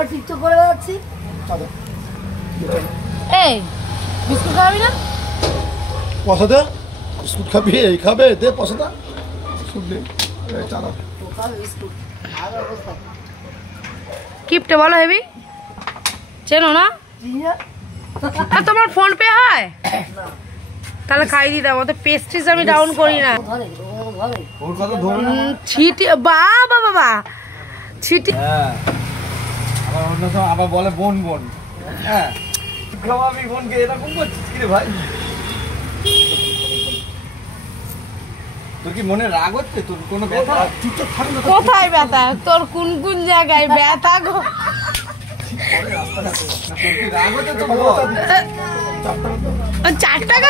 আমরা টিকটক করে বেড়াচ্ছি। এই বিস্কুট খাবি না? পয়সা দে। বিস্কুট খাবি? এই খাবে, দে পয়সা দে। বিস্কুট দে। এই চালা। তো খাবে বিস্কুট। আর অবস্থা কিপটে বলো হেবি চেনো না? আর তোমার ফোন পে হয়? তাহলে খাই দিই দাও। তো পেস্ট্রিজ আমি ডাউন করি না। ছিটি বাবা বাবা ছিটি। আবার অন্য সময় আবার বলে বোন বোন। হ্যাঁ খাওয়াবি বোনকে, এরকম করছিস কি রে ভাই? তোর কি মনে রাগ হচ্ছে? তোর কোনো ব্যথা? কোথায় ব্যথা? তোর কোন কোন জায়গায় ব্যথা গো? রাগ হচ্ছে তো? 4 টাকা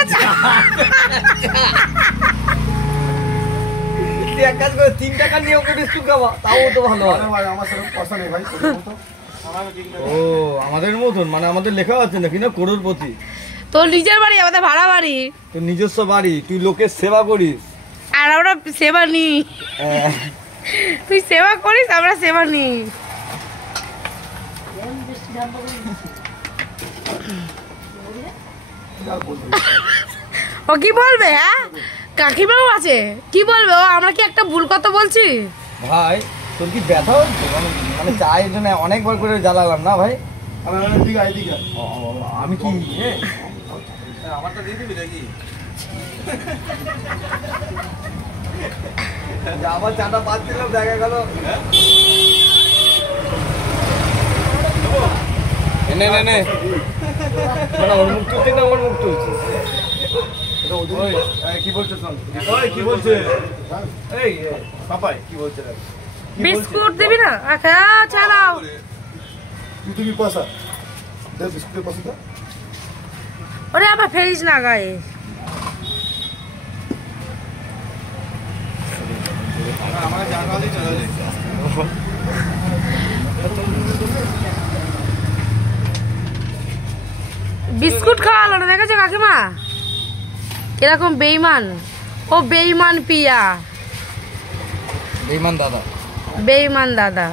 এক কাজ করে 3 টাকা নিয়ে ওকে বিস্কুট খাওয়া, তাও তো ভালো হয়। আমার সাথে পয়সা নেই ভাই। ও আমাদের মতন, মানে আমাদের লেখা আছে নাকি না করোড়পতি? তোর নিজের বাড়ি, আমাদের ভাড়া বাড়ি। তোর নিজস্ব বাড়ি, তুই লোকের সেবা করিস আর আমরা সেবা নিই। তুই সেবা করিস, আমরা সেবা নিই। ও কি বলবে? হ্যাঁ কাকিমাও আছে, কি বলবে ও? আমরা কি একটা ভুল কথা বলছি? ভাই তোর কি ব্যথা হচ্ছে? মানে চায়ের জন্য অনেকবার করে জ্বালালাম না ভাই। আমি কি আমারটা দিয়ে দিবি নাকি? আবার চাটা বাদ দিলাম, দেখা গেল এনে নে মানে ওর মুখ তুলছি না, ওর মুখ তুলছি। কি বলছো? কি বলছে? এই পাপাই কি বলছে? বিস্কুট দিবি না? আচ্ছা ছাড়াও। তুই দিবি পয়সা? দে বিস্কুটের পয়সা দে। ওরে আবার ফেরিস না গায়ে। আমার জায়গা দিয়ে চলে যাই। বিস্কুট খাওয়ালো না, দেখেছো কাকিমা কিরকম বেইমান? ও বেইমান পিয়া, বেঈমান দাদা, বেইমান দাদা।